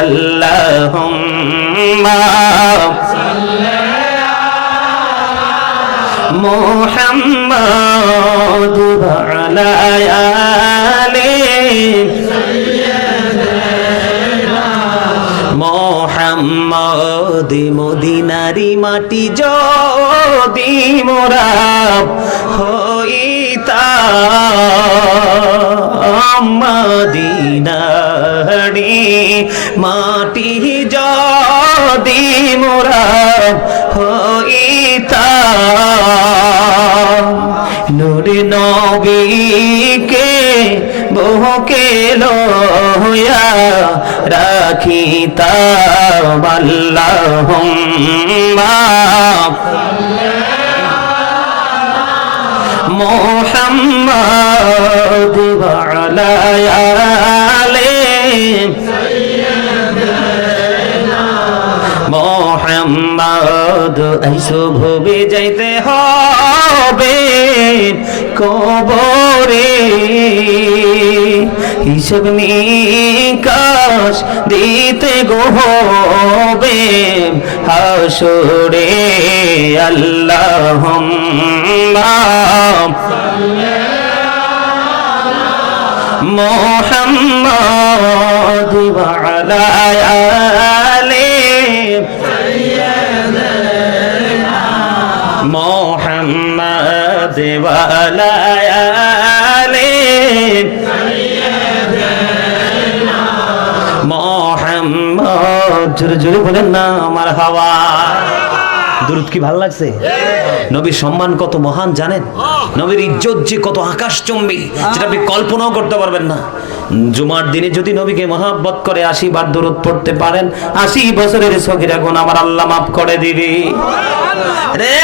আল্লাহুম্মা মুহাম্মাদ ওয়া আলা আলি মুহাম্মাদ। মদিনারি মাটি যদি মোরা হইতাম, মদিনারি মাটি যদি মোরা হইতাম, নূরে নবীকে বুকে লইয়া রাখিতাম। আল্লাহুম্মা মুহাম্মাদ ওয়া আলা আলি মুহাম্মাদ। আইসো ভবে যাইতে হবে কবরে, হিসাব নিকাশ দিতে গো হবে হাসরে। আল্লাহুম্মা মুহাম্মাদ ওয়া আলা আলি মুহাম্মাদ ওয়া আলা আলি মুহাম্মাদ। জোরে জোরে বলেন না মারহাবা। দুরূদ কি ভালো লাগছে? নবীর সম্মান কত মহান জানেন? নবীর ইজ্জত যে কত আকাশচুম্বী, যেটা আপনি কল্পনাও করতে পারবেন না। জুমার দিনে যদি নবীকে মহাব্বত করে 80 বার দুরূদ পড়তে পারেন, 80 বছরের সগীরা গুনাহ আমার আল্লাহ মাফ করে দিবে। রে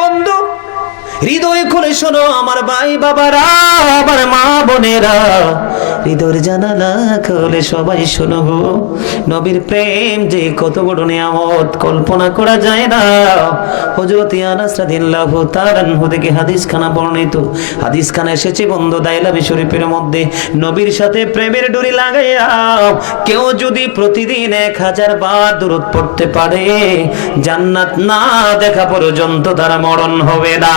বন্ধু, হৃদয় খুলে শোনো আমার ভাই বাবারা, আমার মা বোনেরা, হৃদয়ের জানালা খুলে সবাই শোনো গো। নবীর প্রেম যে কত বড় নিয়ামত কল্পনা করা যায় না। হযরত আনাস রাদিয়াল্লাহু তাআলা আনহু থেকে হাদিস খানা বর্ণিত, হাদিস খানা এসেছে বন্ধু দাইলাবি শরীফের মধ্যে, নবীর সাথে প্রেমের ডোরি লাগাইয়া কেউ যদি প্রতিদিন 1000 বার দুরূদ পড়তে পারে, জান্নাত না দেখা পর্যন্ত তার মরণ হবে না।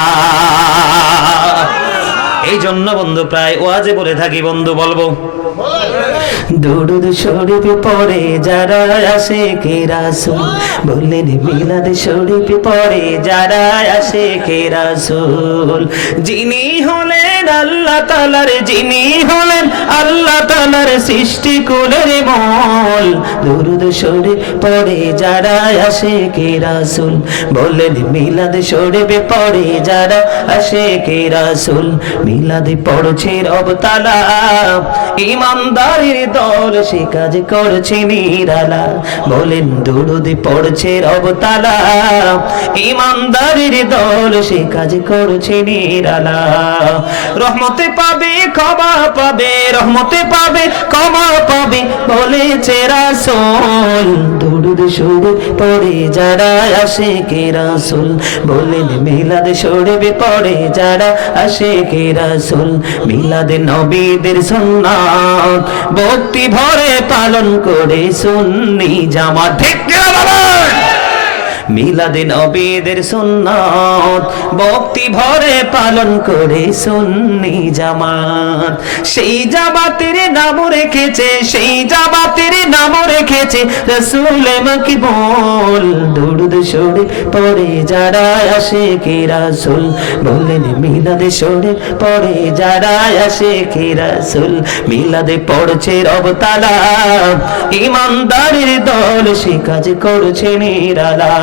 এই জন্য বন্ধু প্রায় ওয়াজে বলে থাকি, বন্ধু বলবো, দুরূদ শরীফ পড়ে যারা আশিকে রাসূল, বললেন মিলাদ শরীফ পড়ে যারা আশিকে রাসূল, যিনি হলেন আল্লাহ তাআলার, যিনি হলেন আল্লাহ তাআলার সৃষ্টি কুলের মূল, দুরূদ শরীফ পড়ে যারা আশিকে রাসূল, বললেন মিলাদ শরীফ পড়ে যারা আশিকে রাসূল, মিলাদ পড়ছে রব তাআলা, ইমানদারের দল সে কাজ করছে নিরালা, বলেন দুরূদ পড়ছে রব তাআলা, ইমানদারের দল সে কাজ করছে নিরালা, রহমতে পাবে ক্ষমা পাবে, রহমতে পাবে ক্ষমা পাবে বলেছে রাসূল, দুরূদ শরীফ পড়ে যারা আশিকে রাসূল, বলেন মিলাদ শরীফ পড়ে যারা আশিকে রাসূল, মিলাদ নবীদের সুন্নাত ভক্তি ভরে পালন করে সুন্নি জামাত। ঠিক না বাবা? মিলাদে নবীদের সুন্নাত ভক্তি ভরে পালন করে সুন্নি জামাত, সেই জামাতের নাম রেখেছে, সেই জামাতের নাম রেখেছে রাসূল মাকবুল, দুরূদ শরীফ পড়ে যারা আশিকে রাসূল, বললেন মিলাদে শরীফ পড়ে যারা আশিকে রাসূল, মিলাদে পড়ছে রব তাআলা, ইমানদারের দল সে কাজ করছে নিরালা,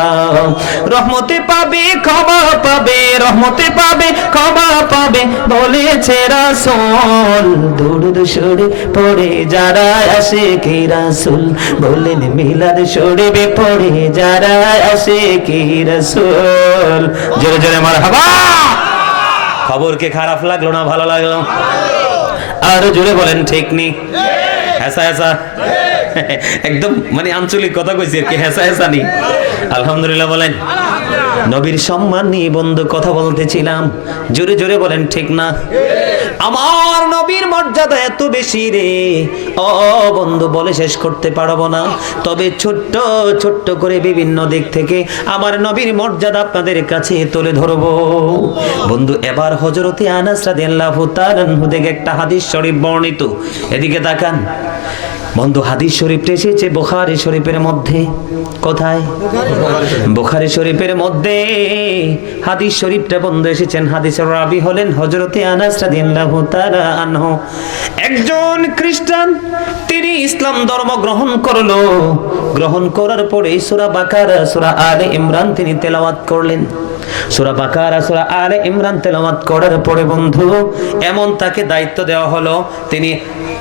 রহমতে পাবে ক্ষমা পাবে, রহমতে পাবে ক্ষমা পাবে বলেছে রাসূল, দুরূদ শরীফ পড়ে যারা আশিকে রাসূল, বললেন মিলাদ শরীফ পড়ে যারা আশিকে রাসূল। জোরে জোরে মারহাবা। খবর কি খারাপ লাগলো না ভালো লাগলো? আর জোরে বলেন ঠিক নি? ऐसा ऐसा একদম মানে আঞ্চলিক কথা কইছি আর কি, হেসা হেসা নি। আলহামদুলিল্লাহ বলেন। নবীর সম্মান নিয়ে বন্ধু কথা বলতেছিলাম, জোরে জোরে বলেন ঠিক না? আমার নবীর মর্যাদা এত বেশি রে, ও বন্ধু বলে শেষ করতে পারবো না। তবে ছোট্ট ছোট্ট করে বিভিন্ন দিক থেকে আমার নবীর মর্যাদা আপনাদের কাছে তুলে ধরবো বন্ধু। এবার হযরতে আনাস রাদিয়াল্লাহু তাআলা আনহু থেকে একটা হাদিস শরীফ বর্ণিত, এদিকে তাকান বন্ধু। হাদিস শরীফটা এসেছে বুখারী শরীফের মধ্যে। কোথায়? বুখারী শরীফের মধ্যে হাদিস শরীফটা বন্ধু এসেছেন। হাদিসের রাবী হলেন হযরতে আনাস রাদিয়াল্লাহু তাআলা আনহু। একজন খ্রিস্টান, তিনি ইসলাম ধর্ম গ্রহণ করলো। গ্রহণ করার পরে সূরা বাকারা, সূরা আলে ইমরান তিনি তেলাওয়াত করলেন। সূরা বাকারা, সূরা আলে ইমরান তেলাওয়াত করার পরে বন্ধু এমন তাকে দায়িত্ব দেওয়া হলো, তিনি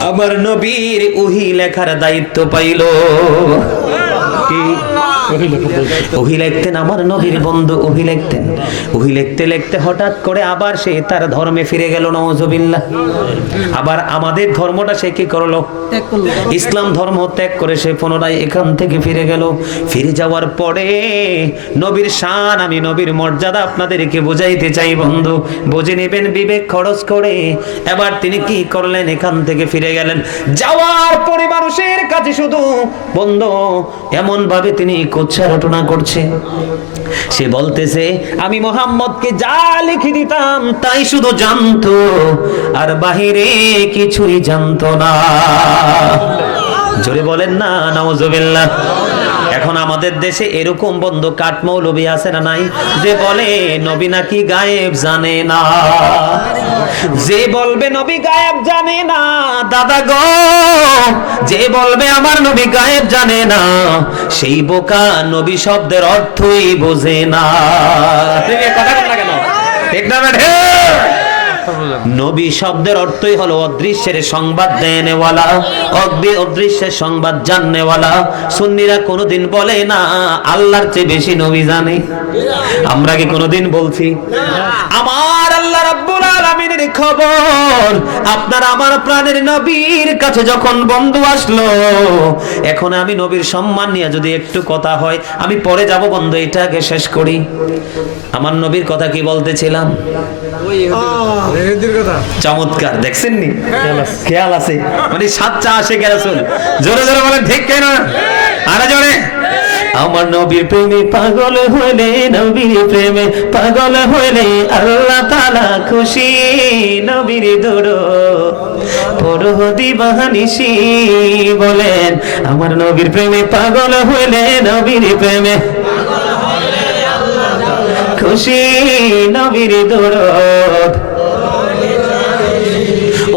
আমার নবীর ওহী লেখার দায়িত্ব পাইল। কি ওহী লিখতেন আমার নবীর বন্ধু, ওহী লিখতেন। ওহী লিখতে লিখতে হঠাৎ করে আবার সে তার ধর্মে ফিরে গেল, নাউজুবিল্লাহ। আবার আমাদের ধর্মটা সে কি করলো? ইসলাম ধর্ম ত্যাগ করে সে পুনরায় এখান থেকে ফিরে গেল। ফিরে যাওয়ার পরে নবীর শান, আমি নবীর মর্যাদা আপনাদেরকে বুঝাইতে চাই বন্ধু, বুঝে নেবেন বিবেক খরচ করে। এবার তিনি কি করলেন? এখান থেকে ফিরে গেলেন। যাওয়ার পরে মানুষের কাছে শুধু বন্ধু এমন ভাবে তিনি উচ্চারণা করছে, সে বলতেছে আমি মুহাম্মদকে যা লিখে দিতাম তাই শুধু জানতো, আর বাহিরে কিছুই জানতো না। জোরে বলেন না নাউজুবিল্লাহ। এখন আমাদের দেশে এরকম বন্ধু কাঠমৌলবী আছে না নাই, যে বলে নবী নাকি গায়েব জানে না। যে বলবে নবী গায়েব জানে না, দাদা গো, যে বলবে আমার নবী গায়েব জানে না, সেই বোকা নবী শব্দের অর্থই বোঝে না। কথা বল না কেন? ঠিক না বেঠে? নবী শব্দের অর্থই হলো অদৃশ্যের সংবাদ দেনেওয়ালা, অদৃশ্যের সংবাদ জাননেওয়ালা। সুন্নিরা কোনোদিন বলে না আল্লাহর চেয়ে বেশি নবী জানে। আমরা কি কোনোদিন বলছি? আমার আল্লাহ রাব্বুল আলামিনের খবর আপনার আমার প্রাণের নবীর কাছে যখন বন্ধু আসলো, এখন আমি নবীর সম্মান নিয়ে যদি একটু কথা হয়, আমি পরে যাব বন্ধু, এটা আগে শেষ করি। আমার নবীর কথা কি বলতেছিলাম? চমৎকার, দেখছেন নি? খেয়াল আছে মানে সাচ্চা আসে রাসূল। জোরে জোরে বলেন ঠিক কেন? আরে জোরে। আমার নবীর প্রেমে পাগল হইলে, নবীর প্রেমে পাগল হইলে আল্লাহ তাআলা খুশি। নবীর দরুদ পড়ো দিবানিশি, বলেন আমার নবীর প্রেমে পাগল হইলে, নবীর প্রেমে খুশি। নবীর দরুদ,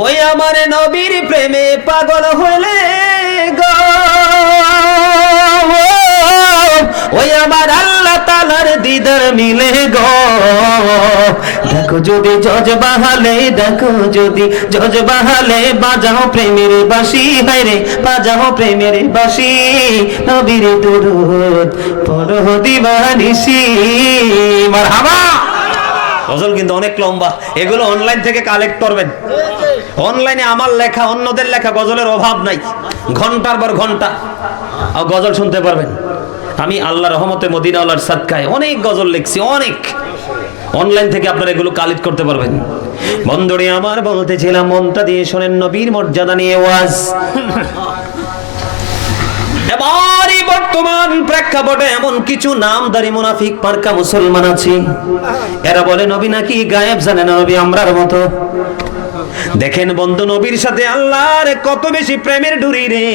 ওই আমার নবীর প্রেমে পাগল হইলে গো, ওই আমার আল্লাহ তাআলার দিদার মিলে গো। দেখো যদি জজবাহালে, দেখো যদি জজবাহালে, বাজাও প্রেমের বাঁশি, হায়রে বাজাও প্রেমের বাঁশি। নবীর দরুদ পড়ো দিবানিশি। মারহাবা। গজল কিন্তু অনেক লম্বা, এগুলো অনলাইন থেকে কালেক্ট করবেন। অনলাইনে আমার লেখা, অন্যদের লেখা গজলের অভাব নাই, ঘন্টার পর ঘন্টা গজল শুনতে পারবেন। আমি আল্লাহ রহমতে মদিনাওয়ালার সাদকায় অনেক গজল লিখছি, অনেক। অনলাইন থেকে আপনারা এগুলো কালেক্ট করতে পারবেন। বন্ধুরে আমার বলতেছিলাম, মনটা দিয়ে শোনেন নবীর মর্যাদা নিয়ে ওয়াজ। এবারই বর্তমান প্রেক্ষাপটে এমন কিছু নামদারি মুনাফিক মার্কা মুসলমান আছে, এরা বলে নবী নাকি গায়েব জানে না, নবী আমরার মতো। দেখেন বন্ধু, নবীর সাথে আল্লাহর কত বেশি প্রেমের ডুরি রে।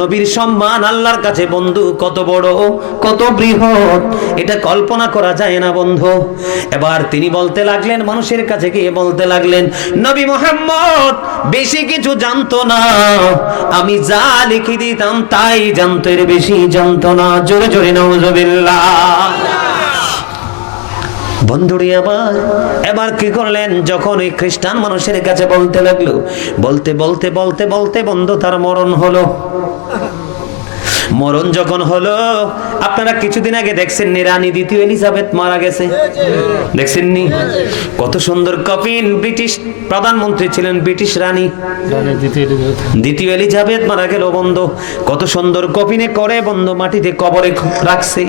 নবীর সম্মান আল্লাহর কাছে বন্ধু কত বড়, কত বৃহৎ, এটা কল্পনা করা যায় না বন্ধু। এবার তিনি বলতে লাগলেন, মানুষের কাছে গিয়ে বলতে লাগলেন, নবী মুহাম্মদ বেশি কিছু জানতো না, আমি যা লিখে দিতাম তাই জানতো, এর বেশি জানতো না। জোরে জোরে নাউজুবিল্লাহ। বন্ধুরি এবার কি করলেন, যখন ওই খ্রিস্টান মানুষের কাছে বলতে লাগলো, বলতে বলতে বলতে বলতে বন্ধু তার মরণ হলো। মরণ যখন হলো, আপনারা কিছুদিন আগে দেখছেন নি রানী দ্বিতীয় এলিজাবেথ মারা গেছে, দেখছেননি? কত সুন্দর কফিন, ব্রিটিশ প্রধানমন্ত্রী ছিলেন ব্রিটিশ রানী দ্বিতীয় এলিজাবেথ মারা গেল বন্ধু, কত সুন্দর কফিনে করে বন্ধু মাটিতে কবরে রাখছে।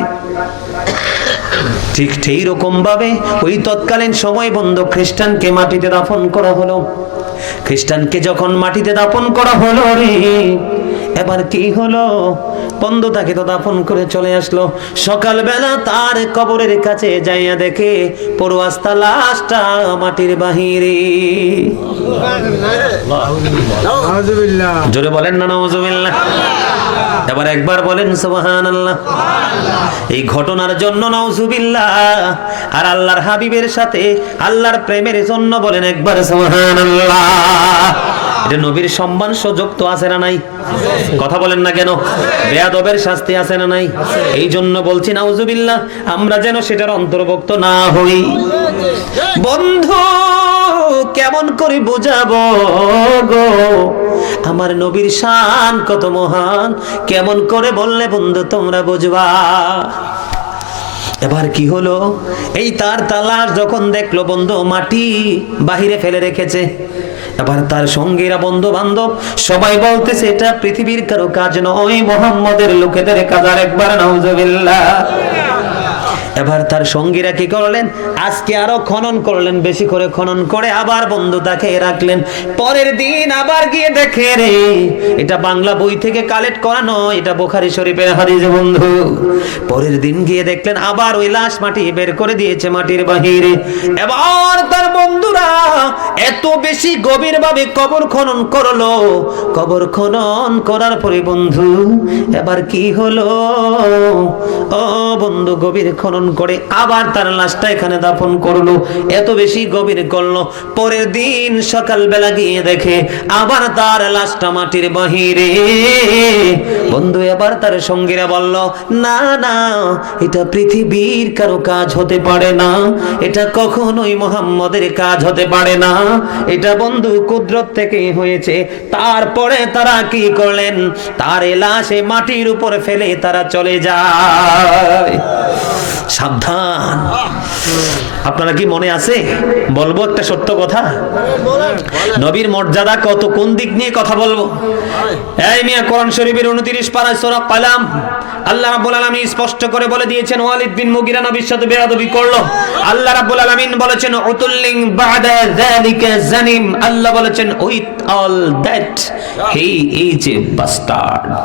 ঠিক সেই রকম ভাবে ওই তৎকালীন সময় বন্ধু খ্রিস্টানকে মাটিতে দাফন করা হলো। খ্রিস্টানকে যখন মাটিতে দাফন করা হলো রে, এবার কি হলো বন্ধু, তাকে তো দাফন করে চলে আসলো। সকালবেলা তার কবরের কাছে যাইয়া দেখে পুরো আস্তা লাশটা মাটির বাহিরে। জোরে বলেন না নাউজুবিল্লাহ। এবার একবার বলেন সুবহানাল্লাহ। এই ঘটনার জন্য নাউজুবিল্লাহ, আর আল্লাহর হাবিবের সাথে আল্লাহর প্রেমের জন্য বলেন একবার সুবহানাল্লাহ। এটা নবীর সম্মান সুযোগ তো আছে না নাই? কথা বলেন না কেন? বেয়াদবের শাস্তি আছে না নাই? এই জন্য বলছি নাউজুবিল্লাহ, আমরা যেন সেটার অন্তর্ভুক্ত না হই। বন্ধু কেমন করে বোঝাবো গো আমার নবীর শান কত মহান, কেমন করে বললে বন্ধু তোমরা বুঝবা? এবার কি হলো, এই তার তালাশ যখন দেখলো বন্ধু মাটি বাহিরে ফেলে রেখেছে, এবার তার সঙ্গীরা বন্ধু বান্ধব সবাই বলতেছে এটা পৃথিবীর কারো কাজ নয়, মুহাম্মদের লোকেদের কাজ। আর একবার নাউজুবিল্লাহ। এবার তার সঙ্গীরা কি করলেন, আজকে আরো খনন করলেন, বেশি করে খনন করে আবার বন্ধু তাকে রাখলেন। পরের দিন আবার গিয়ে দেখে রে, এটা বাংলা বই থেকে কালেক্ট করা নয়, এটা বুখারী শরীফের হাদিস বন্ধু। পরের দিন গিয়ে দেখলেন আবার ওই লাশ মাটি বের করে দিয়েছে মাটির বাহিরে। এবার তার বন্ধুরা এত বেশি গভীর ভাবে কবর খনন করলো, কবর খনন করার পরে বন্ধু এবার কি হলো, ও বন্ধু গভীর খনন করে আবার তার লাশটা এখানে দাফন করলো, এত বেশি গভীর করলো। পরের দিন সকালবেলা গিয়ে দেখে আবার তার লাশটা মাটির বাহিরে। বন্ধু এবার তার সঙ্গীরা বলল, না না, এটা পৃথিবীর কারো কাজ হতে পারে না, এটা কখনোই মুহাম্মদের কাজ হতে পারে না, এটা বন্ধু কুদরত থেকে হয়েছে। তারপরে তারা কি করলেন, তার লাশে মাটির উপর ফেলে তারা চলে যায়। সাবধান। আপনারা কি মনে আছে? বলবো একটা সত্য কথা, নবীর মর্যাদা কত, কোন দিক নিয়ে কথা বলবো। এই মিয়া, কোরআন শরীফের 29 পারা সূরা কালাম আল্লাহ রাব্বুল আলামিন স্পষ্ট করে বলে দিয়েছেন, ওয়ালিদ বিন মুগিরা নবীর সাথে বেয়াদবি করলো। আল্লাহ রাব্বুল আলামিন বলেছেন উতুল্লিং বাদা যালিকা জানিম। আল্লাহ বলেছেন with all that he is a bastard.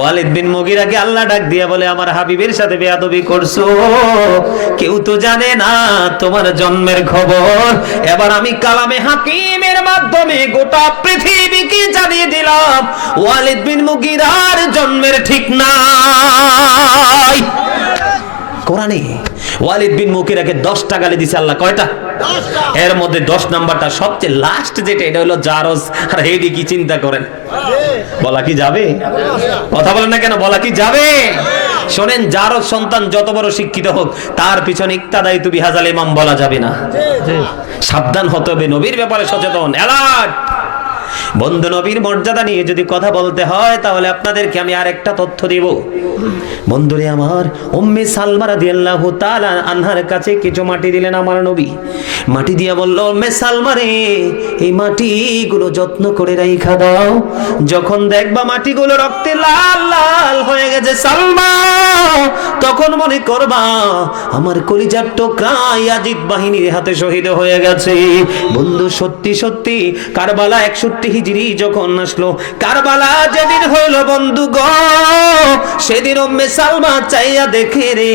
Walid bin মুগিরাকে আল্লাহ ডাক দিয়া বলে, আমার হাবিবের সাথে বেয়াদবি করছো, কেউ তো জানে না তোমার জন্মের খবর। এবার আমি কালামে হাকিমের মাধ্যমে গোটা পৃথিবীকে জানিয়ে দিলাম ওয়ালিদ বিন মুগিরার জন্মের ঠিক নাই। কোরআনে ওয়ালিদ বিন মুগিরাকে 10টা গালি দিয়েছে আল্লাহ। কয়টা? 10টা। এর মধ্যে 10 নাম্বারটা সবচেয়ে লাস্ট যেটা, এটা হলো জারজ। আর হেডি কি চিন্তা করেন, বলা কি যাবে? কথা বলেন না কেন, বলা কি যাবে? শোনেন, জারজ সন্তান যত বড় শিক্ষিত হোক, তার পিছনে ইক্তাদাই তু বিহাজাল ইমাম বলা যাবে না। সাবধান হতে হবে, নবীর ব্যাপারে সচেতন, অ্যালার্ট। বন্ধু নবীর মর্যাদা নিয়ে যদি কথা বলতে হয়, তাহলে আপনাদেরকে আমি আরেকটা তথ্য দিব। বন্ধুরে আমার, উম্মে সালমা রাদিয়াল্লাহু তাআলা আনহার কাছে কিছু মাটি দিলেন আমার নবী। মাটি দিয়া বলল, উম্মে সালমা রে, এই মাটিগুলো যত্ন করে রাইখা দাও, যখন দেখবা মাটিগুলো রক্তে লাল লাল হয়ে গেছে সালমা, তখন মনে করবা আমার কলিজার টুকরা ইয়াজিদ বাহিনীর হাতে শহীদ হয়ে গেছে। বন্ধু সত্যি সত্যি কারবালা 61 হিজরি যখন আসলো, কারবালা যেদিন হইল বন্ধু গো, সেদিন উম্মে সালমা চাইয়া দেখে রে,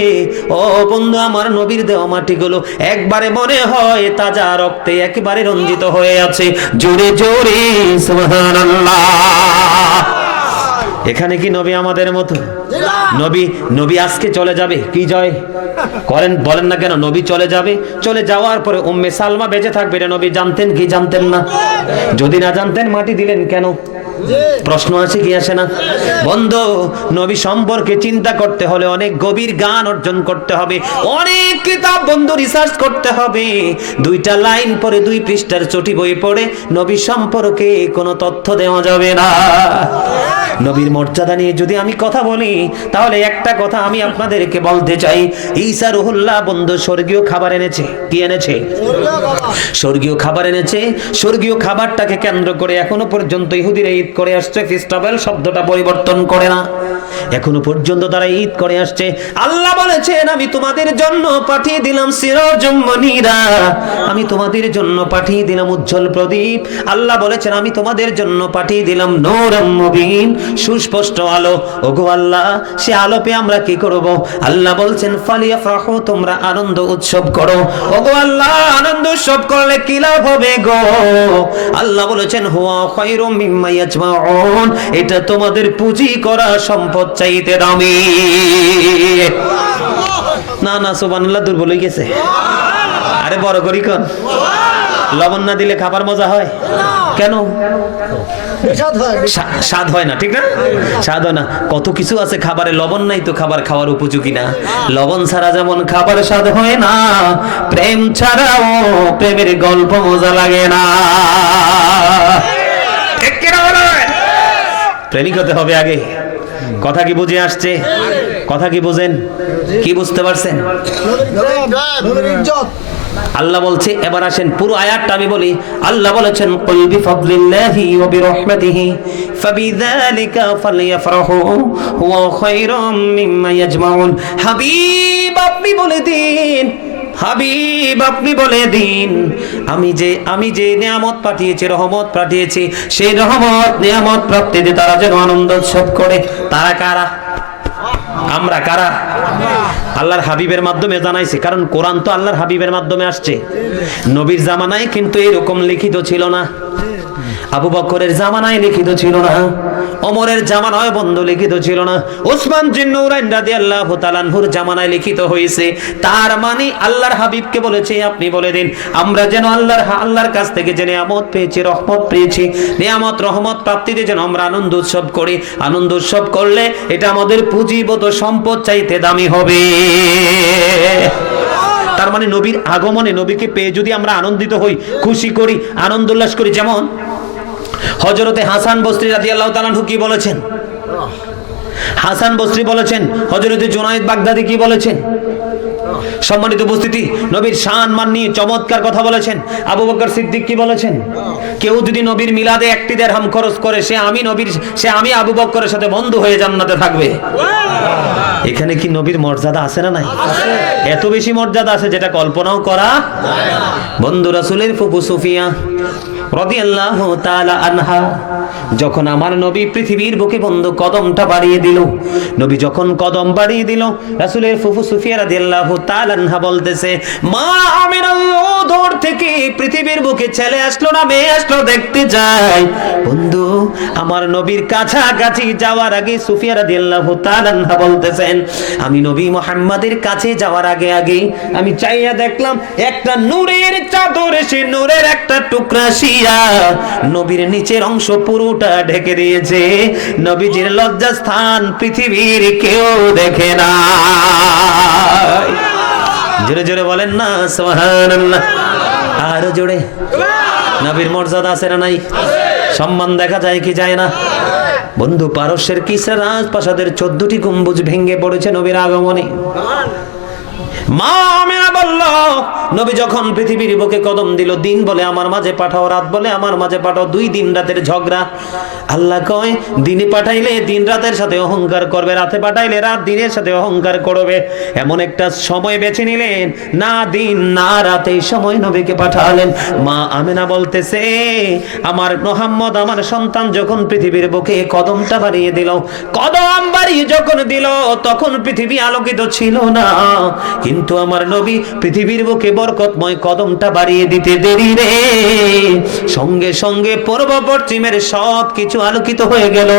ও বন্ধু আমার নবীর দেওয়া মাটিগুলো একবারে মনে হয় তাজা রক্তে একেবারে রঞ্জিত হয়ে আছে। জোরে জোরে সুবহানাল্লাহ। এখানে কি নবী আমাদের মতো? নবী আজকে চলে যাবে, কি জয় করেন বলেন না কেন? নবী চলে যাবে, চলে যাওয়ার পরে উম্মে সালমা বেঁচে থাকবে, এটা নবী জানতেন কি জানতেন না? যদি না জানতেন মাটি দিলেন কেন? প্রশ্ন আছে কি আসে না? বন্ধু নবী সম্পর্কে চিন্তা করতে হলে অনেক গভীর জ্ঞান অর্জন করতে হবে, অনেক কিতাব বন্ধু রিসার্চ করতে হবে। 2টা লাইন পরে 2 পৃষ্ঠার চটি বই পড়ে নবী সম্পর্কে কোনো তথ্য দেওয়া যাবে না। নবীর মর্যাদা নিয়ে যদি আমি কথা বলি তাহলে একটা কথা আমি আপনাদেরকে বলতে চাই, ঈসা রুহুল্লাহ বন্ধু স্বর্গীয় খাবার এনেছে। কি এনেছে? স্বর্গীয় খাবার এনেছে। স্বর্গীয় খাবারটাকে কেন্দ্র করে এখনো পর্যন্ত ইহুদিরা ঈদ করে আসছে। ফেস্টিভ্যাল শব্দটা পরিবর্তন করে না, এখনো পর্যন্ত তারা ঈদ করে আসছে। আল্লাহ বলেছেন আমি তোমাদের জন্য পাঠিয়ে দিলাম সিরাজুম মুনীরা, আমি তোমাদের জন্য পাঠিয়ে দিলাম উজ্জ্বল প্রদীপ। আল্লাহ বলেছেন আমি তোমাদের জন্য পাঠিয়ে দিলাম নূরুম মুবিন, সুস্পষ্ট আলো। ওগো আল্লাহ, সে আলো পেয়ে আমরা কি করব? আল্লাহ বলছেন ফালিয়াফরাহু, তোমরা আনন্দ উৎসব করো। ওগো আল্লাহ, আনন্দ উৎসব করলে কি লাভ হবে গো? আল্লাহ বলেছেন হুয়া খায়রুম মিম্মা ইয়াজমাউন, এটা তোমাদের পুঁজি করা সম্পদ চাইতে দামি। না না সুবহানাল্লাহ, দুর্বল হয়ে গেছে। আরে বড় করি কোন, লবণ না দিলে খাবার মজা হয় কেন? স্বাদ হয় না, ঠিক না? স্বাদ হয় না। কত কিছু আছে খাবারে, লবণ নাই তো খাবার খাওয়ার উপযোগী না। লবণ ছাড়া যেমন খাবার স্বাদ হয় না, প্রেম ছাড়াও প্রেমের গল্প মজা লাগে না। প্রেমিক হতে হবে আগে। কথা কি বুঝে আসছে? কথা কি বুঝেন? কি বুঝতে পারছেন? আল্লাহ বলছে, এবার আসেন পুরো আয়াতটা আমি বলি। আল্লাহ বলেছেন কুল বিফাদলিল্লাহি ওয়া বিরহমাতিহি ফাবিযালিকা ফালইফরাহু হুয়া খায়রুম মিম্মা ইয়াজমাউন। হাবিব আপনি বলে দিন, হাবিব আপনি বলে দিন, আমি যে নিয়ামত পাঠিয়েছি, রহমত পাঠিয়েছি, সেই রহমত নিয়ামত প্রাপ্তিতে তারা যেন আনন্দ উৎসব করে। তারা কারা? আমরা কারা? আল্লাহর হাবিবের মাধ্যমে জানাইছে, কারণ কোরআন তো আল্লাহর হাবিবের মাধ্যমে আসছে। নবীর জামানায় কিন্তু এরকম লিখিত ছিল না, আবু বকরের জামানায় লিখিত ছিল না, ওমরের জামানায় বন্ধু লিখিত ছিল না, ওসমান বিন নুরাইন রাদিয়াল্লাহু তাআলা আনহুর জামানায় লিখিত হয়েছে। তার মানে আল্লাহর হাবিবকে বলেছে আপনি বলে দিন, আমরা যেন আল্লাহর কাছ থেকে যে নিয়ামত পেয়েছি, রহমত পেয়েছি, নিয়ামত রহমত প্রাপ্তিতে যেন আমরা আনন্দ উৎসব করি। আনন্দ উৎসব করলে এটা আমাদের পুঁজিগত সম্পদ চাইতে দামি হবে। তার মানে নবীর আগমনে, নবীকে পেয়ে যদি আমরা আনন্দিত হই, খুশি করি, আনন্দ উল্লাস করি। যেমন হযরতে হাসান বসরি রাদিয়াল্লাহু তাআলা আনহু কি বলেছেন? হাসান বসরি বলেছেন, হযরতে জুনায়েদ বাগদাদি কি বলেছেন? সম্মানিত উপস্থিতি, নবীর শান মান নিয়ে চমৎকার কথা বলেছেন। আবু বকর সিদ্দিক কি বলেছেন? কেউ যদি নবীর মিলাদে 1 দিরহাম খরচ করে, সে আমি আবু বকরের সাথে বন্ধু হয়ে জান্নাতে থাকবে। এখানে কি নবীর মর্যাদা আছে না নাই? এত বেশি মর্যাদা আছে যেটা কল্পনাও করা। বন্ধু রাসূলের ফুফু সুফিয়া রাদিয়াল্লাহু তাআলা আনহা যখন আমার নবী পৃথিবীর বুকে বন্ধু কদমটা বাড়িয়ে দিল, নবী যখন কদম বাড়িয়ে দিল, রাসূলের ফুফু সুফিয়া রাদিয়াল্লাহু তাআলা আনহা বলতেছে, মা আমিনা দূর থেকে পৃথিবীর বুকে ছেলে আসলো না মেয়ে আসলো দেখতে যাই। বন্ধু আমার নবীর কাছাকাছি যাওয়ার আগে সুফিয়া রাদিয়াল্লাহু তাআলা আনহা বলতেছেন, আমি নবী মুহাম্মাদের কাছে যাওয়ার আগে আমি চাইয়া দেখলাম একটা নূরের চাদর, সে নূরের একটা টুকরা শিয়া নবীর নিচের অংশ পুরোটা ঢেকে দিয়েছে। নবীজির লজ্জাস্থান পৃথিবীর কেউ দেখে না। জোরে জোরে বলেন না সুবহানাল্লাহ। আর জোরে। নবীর মর্যাদা আছে না নাই? সম্মান দেখা যায় কি যায় না? বন্ধু পারস্যের কিসরা রাজপ্রাসাদের 14টি গম্বুজ ভেঙে পড়েছে নবীর আগমনে। মা আমিনা বলল, নবী যখন পৃথিবীর বুকে কদম দিল, দিন বলে আমার মাঝে পাঠাও, রাত বলে আমার মাঝে পাঠাও, 2 দিন রাতের ঝগড়া। আল্লাহ কয় দিনে পাঠাইলে দিন রাতের সাথে অহংকার করবে, রাতে পাঠাইলে রাত দিনের সাথে অহংকার করবে। এমন একটা সময় বেছে নিলেন, না দিন না রাতে সময় নবীকে পাঠালেন। মা আমিনা বলতেছে, আমার মুহাম্মদ আমার সন্তান যখন পৃথিবীর বুকে কদমটা বাড়িয়ে দিল, কদম বাড়িয়ে যখন দিল তখন পৃথিবী আলোকিত ছিল না, কিন্তু আমার নবী পৃথিবীর বুকে বরকতময় কদমটা বাড়িয়ে দিতে দেরি রে, সঙ্গে সঙ্গে পূর্ব পশ্চিমের সব কিছু আলোকিত হয়ে গেল।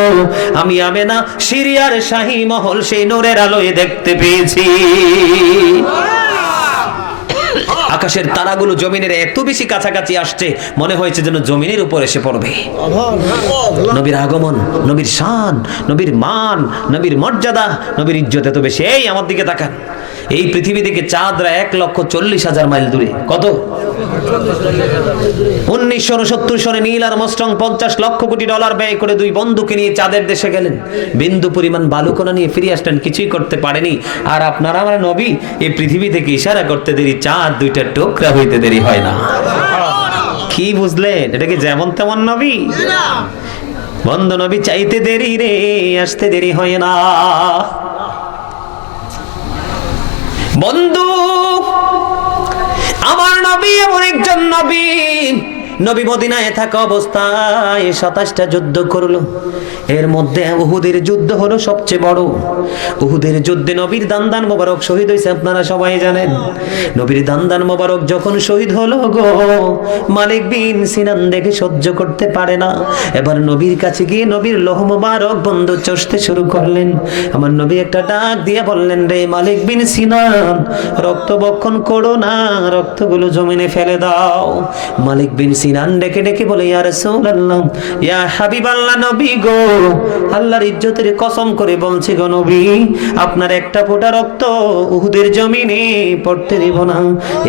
আমি আমেনা সিরিয়ার শাহী মহল সেই নূরের আলোয় দেখতে পেয়েছি। আকাশের তারাগুলো জমিনের এত বেশি কাছাকাছি আসছে, মনে হয়েছে যেন জমিনের উপর এসে পড়বে। নবীর আগমন, নবীর শান, নবীর মান, নবীর মর্যাদা, নবীর ইজ্জত এত বেশি। এই আমার দিকে তাকান, এই পৃথিবী থেকে চাঁদরা 1,40,000 মাইল দূরে। কত? 1969 সনে Neil Armstrong 50 lakh crore dollar ব্যয় করে 2 বন্ধুকে নিয়ে চাঁদের দেশে গেলেন, বিন্দু পরিমাণ বালুকণা নিয়ে ফিরে আসলেন, কিছুই করতে পারেনি। আর আপনারা আমার নবী এই পৃথিবী থেকে ইশারা করতে দেরি, চাঁদ 2টা টুকরা হইতে দেরি হয় না। কি বুঝলেন? এটা কি যেমন তেমন নবী? বন্ধু নবী চাইতে দেরি রে, আসতে দেরি হয় না। বন্ধু আমার নবী এমন একজন নবী, নবী মদিনায় থাকা অবস্থায় 27টা যুদ্ধ করলো। এর মধ্যে উহুদের যুদ্ধ হলো সবচেয়ে বড়। উহুদের যুদ্ধে নবীর দান্দান মোবারক শহীদ হয়েছে, আপনারা সবাই জানেন। নবীর দান্দান মোবারক যখন শহীদ হলো গো, মালিক বিন সিনান দেখে সহ্য করতে পারে না। এবার নবীর কাছে গিয়ে নবীর লোহ মোবারক বন্ধু চষতে শুরু করলেন। আমার নবী একটা ডাক দিয়ে বললেন, রে মালিক বিন সিনান, রক্ত বক্ষণ করো না, রক্তগুলো জমিনে ফেলে দাও। মালিক বিন সিনান ডেকে ডেকে বলে, ইয়া রাসূলুল্লাহ, ইয়া হাবিবাল্লাহ, নবী গো, আল্লাহর ইজ্জতের কসম করে বলছি গো নবী, আপনার একটা ফোঁটা রক্ত উহুদের জমিনে পড়তে দেব না।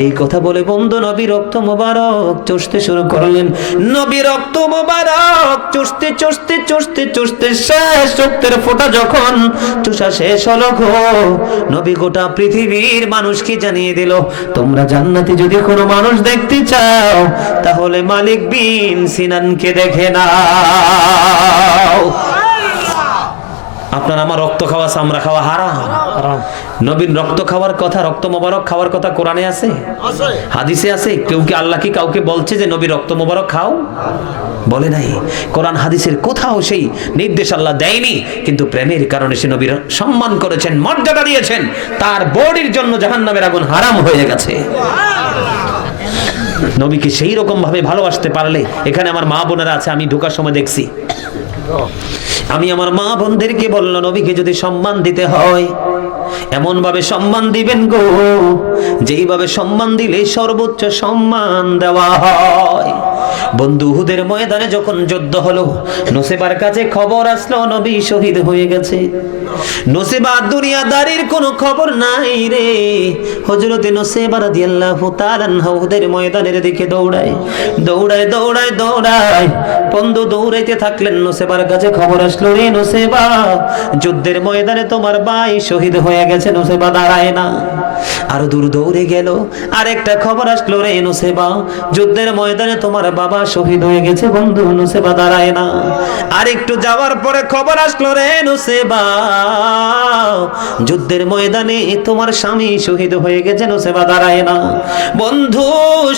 এই কথা বলে বন্ধু নবী রক্ত মোবারক চষতে শুরু করলেন। নবী রক্ত মোবারক চষতে চষতে চষতে চষতে শেষ রক্তের ফোঁটা যখন চুষা শেষ হলো গো, নবী গোটা পৃথিবীর মানুষকে জানিয়ে দিল, তোমরা জান্নাতে যদি কোনো মানুষ দেখতে চাও তাহলে মালিক বিন সিনানকে দেখে নাও। আপনার আমার রক্ত খাওয়া, চামড়া খাওয়া হারাম। নবীর রক্ত খাওয়ার কথা, রক্ত মোবারক খাওয়ার কথা কোরআনে আছে, হাদিসে আছে? কেউ কি আল্লাহ কি কাউকে বলছে যে নবীর রক্ত মোবারক খাও? বলে নাই। কোরআন হাদিসের কোথাও সেই নির্দেশ আল্লাহ দেয়নি, কিন্তু প্রেমের কারণে সে নবীর সম্মান করেছেন, মর্যাদা দিয়েছেন, তার বডির জন্য জাহান্নামের আগুন হারাম হয়ে গেছে। নবীকে সেই রকম ভাবে ভালোবাসতে পারলে, এখানে আমার মা বোনেরা আছে, আমি ঢোকার সময় দেখছি, আমি আমার মা বোনদেরকে বললো, নবীকে যদি সম্মান দিতে হয় এমন ভাবে সম্মান দিবেন গো, যেইভাবে সম্মান দিলে সর্বোচ্চ সম্মান দেওয়া হয়। বন্ধু উহুদের ময়দানে যখন যুদ্ধ হলো, নসেবার কাছে খবর আসলো নবী শহীদ হয়ে গেছে। নসেবা দুনিয়াদারির কোনো খবর নাই রে। হযরতে নসেবা রাদিয়াল্লাহু তাআলা আনহা উহুদের ময়দানের দিকে দৌড়ায় দৌড়ায় দৌড়ায় দৌড়ায়, বন্ধু দৌড়াইতে থাকলেন। নসেবার কাছে খবর আসলো, রে নসেবা, যুদ্ধের ময়দানে তোমার ভাই শহীদ হয়ে গেছে। নসেবা দাঁড়ায় না, আরো দূর দৌড়ে গেল, আরেকটা খবর আসলো, রে নসেবা, যুদ্ধের ময়দানে তোমার বাবা শহীদ হয়ে গেছে। বন্ধু নসেবা দাঁড়ায় না, আরেকটু যাওয়ার পরে খবর আসলো, রে নসেবা, যুদ্ধের ময়দানে তোমার স্বামী শহীদ হয়ে গেছে। নসেবা দাঁড়ায় না। বন্ধু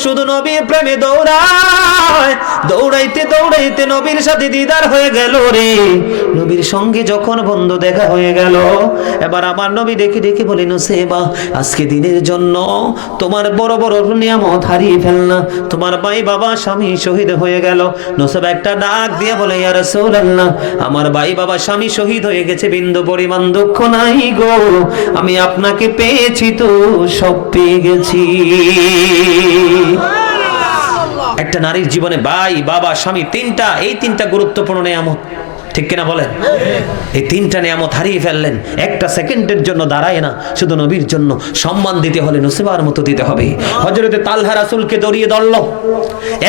শুধু নবীর প্রেমে দৌড়ায়, দৌড়াইতে দৌড়াইতে নবীর সাথে দিদার হয়ে গেল রে। নবীর সঙ্গে যখন বন্ধু দেখা হয়ে গেল, এবার আমার নবী ডেকে ডেকে বলে, নসেবা, আজকে দিনের জন্য তোমার বড় বড় নিয়ামত হারিয়ে ফেলনা, তোমার ভাই বাবা স্বামী শহীদ হয়ে গেল। নসেবা একটা ডাক দিয়ে বলে, ইয়া রাসূলুল্লাহ, আমার ভাই বাবা স্বামী শহীদ হয়ে গেছে, বিন্দু পরিমাণ দুঃখ নাই গো, আমি আপনাকে পেয়েছি তো সব পেয়ে গেছি। একটা নারীর জীবনে ভাই বাবা স্বামী এই তিনটা গুরুত্বপূর্ণ নিয়ামত, ঠিক কিনা বলেন? এই তিনটা নিয়ামত হারিয়ে ফেললেন, একটা সেকেন্ডের জন্য দাঁড়ায় না। শুধু নবীর জন্য সম্মান দিতে হলে নসিবার মতো দিতে হবে। হযরতে তালহা রাসূলকে দড়িয়ে ধরল,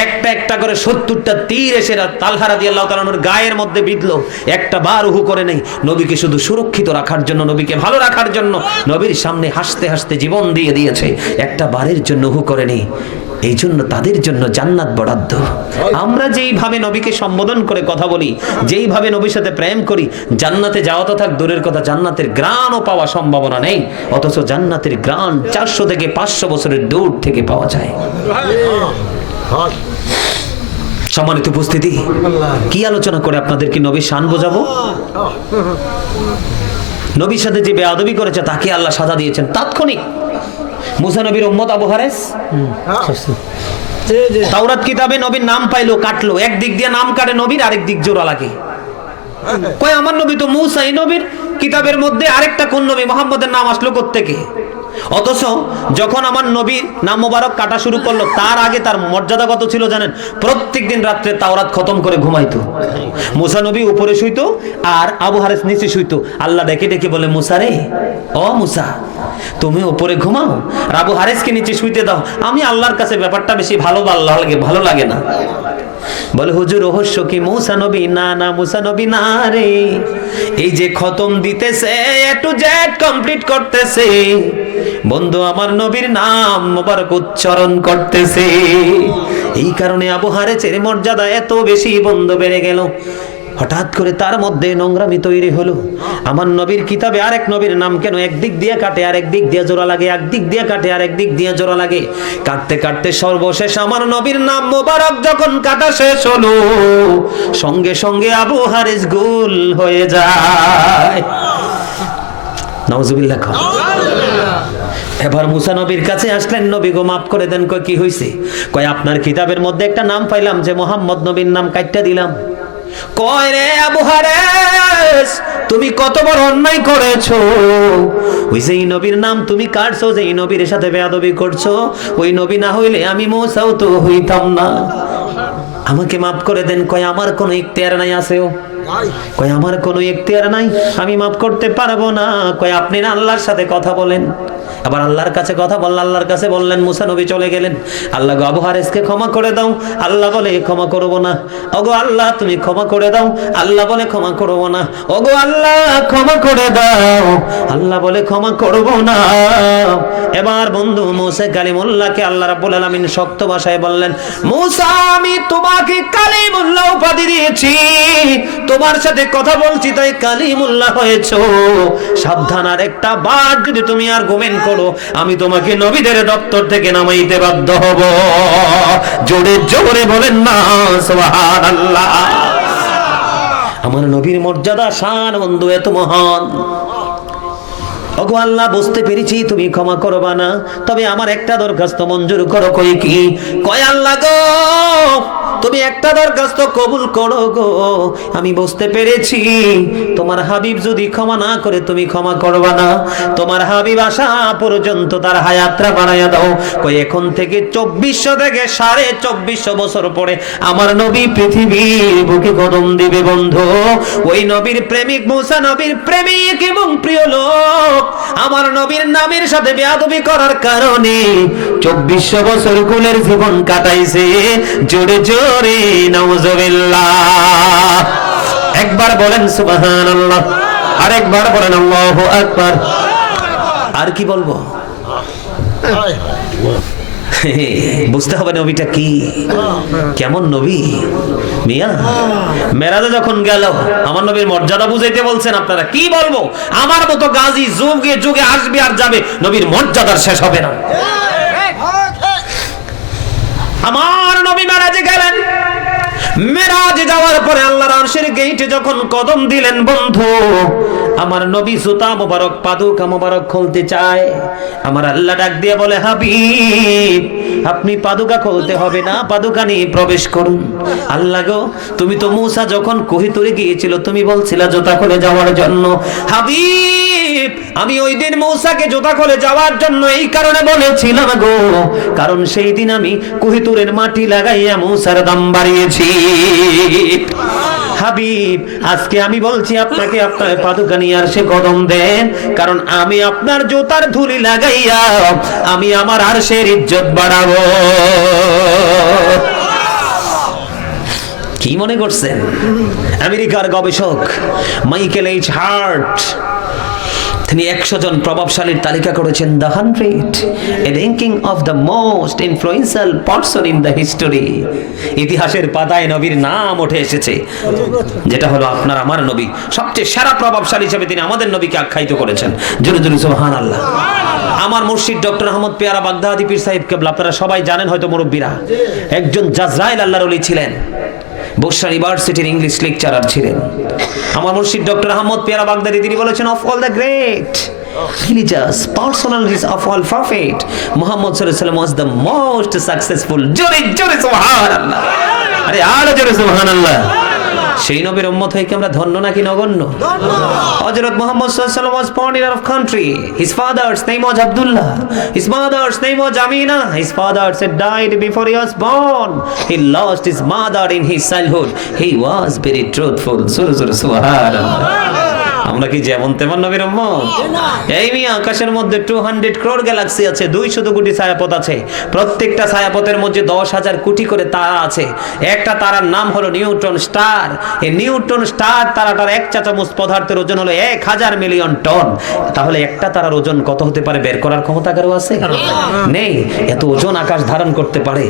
একটা একটা করে 70টা তীর এসে তালহা রাদিয়াল্লাহু তাআলা আনহুর গায়ের মধ্যে বিঁধল, একটা বার উহু করে নেই। নবীকে শুধু সুরক্ষিত রাখার জন্য, নবীকে ভালো রাখার জন্য নবীর সামনে হাসতে হাসতে জীবন দিয়ে দিয়েছে, একটা বারের জন্য উহু করে নেই। এই জন্য তাদের জন্য জান্নাত বরাদ্দ। আমরা যেইভাবে নবীকে সম্বোধন করে কথা বলি, যেইভাবে নবীর সাথে প্রেম করি, জান্নাতে যাওয়া তো থাক দূরের কথা, জান্নাতের গ্রাণও পাওয়া সম্ভাবনা নেই। অথচ জান্নাতের গ্রাণ 400 থেকে 500 বছরের দূর থেকে পাওয়া যায়। সম্মানিত উপস্থিতি, কি আলোচনা করে আপনাদেরকে নবীর শান বোঝাবো? নবীর সাথে যে বেয়াদবি করেছে তাকে আল্লাহ সাজা দিয়েছেন তাৎক্ষণিক। মুসা নবীর উম্মত আবু হারেস তাওরাত কিতাবে নবীর নাম পাইলো, কাটলো, একদিক দিয়ে নাম কাটে নবীর, আরেক দিক জোড়া লাগে। কয় আমার নবী তো মুসা, এই নবীর কিতাবের মধ্যে আরেকটা কোন নবী মুহাম্মদের নাম আসলো কোত্থেকে? অথচ যখন আমার নবীর নাম মোবারক কাটা শুরু করলো, তার আগে তার মর্যাদা কত ছিল জানেন? প্রত্যেকদিন রাত্রে তাওরাত খতম করে ঘুমাইতো। মুসা নবী উপরে শুইতো আর আবু হারেস নিচে শুইতো। আল্লাহ ডেকে ডেকে বলে, মুসা রে, ও মুসা, তুমি উপরে ঘুমাও আর আবু হারেসকে নিচে শুইতে দাও। আমি আল্লাহর কাছে ব্যাপারটা বেশি ভালো লাগে না। বলে, হুজুর রহস্য কি? মুসা নবী না, মুসা নবী না রে, এই যে খতম দিতেছে, এ টু জেড কমপ্লিট করতেছে, বন্ধু আমার নবীর নাম মোবারক উচ্চারণ করতেছে। এই কারণে আবু হারেসের মর্যাদা এত বেশি বন্ধু বেড়ে গেল। হঠাৎ করে তার মধ্যে নোংরামি তৈরি হলো। আমার নবীর কিতাবে আরেক নবীর নাম কেন একদিক দিয়ে কাটে আর একদিক দিয়ে জোড়া লাগে, একদিক দিয়ে কাটে আর একদিক দিয়ে জোড়া লাগে। কাটতে কাটতে সর্বশেষ আমার নবীর নাম মোবারক যখন কাটা শেষ হলো, সঙ্গে সঙ্গে আবু হারেস গোল হয়ে যায়। নাউজুবিল্লাহ। এবার মুসা নবীর কাছে আসলেন, নবী গো মাফ করে দেন। কয় কি হয়েছে? কয় আপনার কিতাবের মধ্যে একটা নাম পাইলাম যে মোহাম্মদ নবীর নাম কাটটা দিলাম। কয় রে আবু হারেস, তুমি কত বড় অন্যায় করেছো। ওই যেই নবীর নাম তুমি কাটছো, যেই নবীর সাথে বেয়াদবি করছো, ওই নবী না হইলে আমি মুসাও তো হইতাম না। আমাকে মাফ করে দেন। কয় আমার কোনো ইখতিয়ার নাই। আছেও? কয় আমার কোনো ইখতিয়ার নাই, আমি মাফ করতে পারবো না। কয় আপনি না আল্লাহর সাথে কথা বলেন। আবার আল্লাহর কাছে কথা বললেন, আল্লাহর কাছে বললেন। মুসা নবী চলে গেলেন। আল্লাহ গো আবু হারেসকে ক্ষমা করে দাও। আল্লাহ বলে ক্ষমা করবো না। ওগো আল্লাহ তুমি ক্ষমা করে দাও। আল্লাহ বলে ক্ষমা করবো না। ওগো আল্লাহ ক্ষমা করে দাও। আল্লাহ বলে ক্ষমা করবো না। এবার বন্ধু মুসা কালিমুল্লাহকে আল্লাহ রাব্বুল আলামিন শক্ত ভাষায় বললেন, মুসা আমি তোমাকে কালিমুল্লাহ উপাধি দিয়েছি, তোমার সাথে কথা বলছি তাই কালিমুল্লাহ হয়েছো। সাবধান, আর একটা বার যদি তুমি আর্গুমেন্ট করো, আমি তোমাকে নবীদের দপ্তর থেকে নামাইতে বাধ্য হব। জোরে জোরে বলেন না সুবহানাল্লাহ। আমার নবীর মর্যাদা শান বন্ধু এত মহান। ওগো আল্লাহ বুঝতে পেরেছি তুমি ক্ষমা করবা না, তবে আমার একটা দরখাস্ত মঞ্জুর করো। কই কি? কয় আল্লাহ গো তুমি একটা দরখাস্ত কবুল করো গো। আমি বুঝতে পেরেছি তোমার হাবিব যদি ক্ষমা না করে তুমি ক্ষমা করবা না। তোমার হাবিব আসা পর্যন্ত তার হায়াতটা বাড়াইয়া দাও। কই এখন থেকে 2400 থেকে 2450 বছর পরে আমার নবী পৃথিবীর বুকে কদম দিবে বন্ধু। ওই নবীর প্রেমিক মুসা নবীর প্রেমিক এবং প্রিয় লোক আমার নবীর নামের সাথে বেয়াদবি করার কারণে 2400 বছর কুলের জীবন কাটাইছে। জোরে জোরে নাউজুবিল্লাহ। একবার বলেন সুবহানাল্লাহ, আরেকবার বলেন আল্লাহু আকবার। আর কি বলবো? বুঝতে হবে নবীটা কি, কেমন নবী। মিয়া মেরাজে যখন গেল আমার নবীর মর্যাদা বুঝাইতে বলছেন, আপনারা কি বলবো? আমার মতো গাজী যুগে যুগে আসবে আর যাবে, নবীর মর্যাদার শেষ হবে না। আমার নবী মেরাজে গেলেন। মেরাজে যাওয়ার পরে আল্লাহর আরশের গেটে যখন কদম দিলেন বন্ধু, আমার নবী জুতা মোবারক পাদুকা মোবারক খুলতে চায়। আমার আল্লাহ ডাক দিয়ে বলে, হাবিব আপনি পাদুকা খুলতে হবে না, পাদুকা নিয়ে প্রবেশ করুন। আল্লাহ গো তুমি তো মুসা যখন কোহিতুরে গিয়েছিল তুমি বলছিলা জুতা খুলে যাওয়ার জন্য। হাবিব আমি ওই দিন মুসাকে জুতা খুলে যাওয়ার জন্য এই কারণে বলেছিলাম গো, কারণ সেই দিন আমি কোহিতুরের মাটি লাগাইয়া মুসার দাম বাড়িয়েছি। হাবিব আজকে আমি বলছি আপনাকে আপনার পাদুকা নিয়ে আরশে কদম দেন, কারণ আমি আপনার জুতার ধুলি লাগাইয়া আমি আমার আরশের ইজ্জত বাড়াবো। কি মনে করছেন? আমেরিকার গবেষক মাইকেল এইচ হার্ট তিনি 100 জন প্রভাবশালীর তালিকা করেছেন, the 100 a ranking of the most influential person in the history। ইতিহাসের পাতায় নবীর নাম উঠে এসেছে, যেটা হলো আপনার আমার নবী। সবচেয়ে সেরা প্রভাবশালী হিসেবে তিনি আমাদের নবীকে আখ্যায়িত করেছেন। জোরে জোরে সুবহানাল্লাহ। আমার মুর্শিদ ডক্টর আহমদ পেয়ারা বাগদাদি পীর সাহেব কেবলা আপনারা সবাই জানেন হয়তো, মুরব্বীরা একজন জাজরাইল আল্লাহর ওলি ছিলেন, বসরা ইউনিভার্সিটির ইংলিশ লেকচারার ছিলেন। আমার মুর্শিদ ডক্টর আহমদ পেয়ারা বাগদাদি তিনি বলেছেন, of all the great religious personalities of all prophet Muhammad sallallahu alaihi wasallam was the most successful। জোরে জোরে সুবহানাল্লাহ। আরে আর জোরে সুবহানাল্লাহ। সেই নবীর উম্মত হয়ে কি আমরা ধন্য নাকি নগণ্য? Hazrat Muhammad sallallahu alaihi wasallam was born in Arab country. His father's name was Abdullah. His mother's name was Amina. His father had died before he was born. He lost his mother in his childhood. He was very truthful. Subhanallah. আমরা কি যেমন তেমন নবীর উম্মত? এই মিয়া আকাশের মধ্যে 200 crore Galaxy আছে, 200 কোটি ছায়াপথ আছে। প্রত্যেকটা ছায়াপথের মধ্যে 10,000 কোটি করে তারা আছে। একটা তারার নাম হলো নিউটন স্টার। এই নিউটন স্টার তারাটার এক চামচ পদার্থের ওজন হলো 1000 মিলিয়ন টন। তাহলে একটা তারার ওজন কত হতে পারে বের করার ক্ষমতা কারো আছে? নেই। এত ওজন আকাশ ধারণ করতে পারে।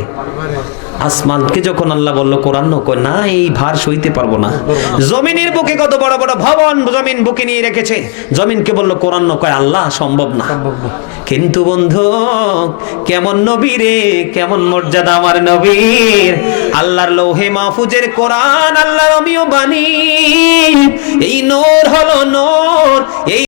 আসমানকে যখন আল্লাহ বলল কোরআন কয় না, এই ভার সইতে পারবো না। জমিনের বুকে কত বড় বড় ভবন জমিন বুকে নিয়ে রেখেছে, জমিনকে বলল কোরআন কয় আল্লাহ সম্ভব না। কিন্তু বন্ধু কেমন নবী রে, কেমন মর্যাদা আমার নবীর। আল্লাহর লৌহে মাহফুজের কোরআন, আল্লাহর অমীয় বাণী। এই নূর হলো নূর, এই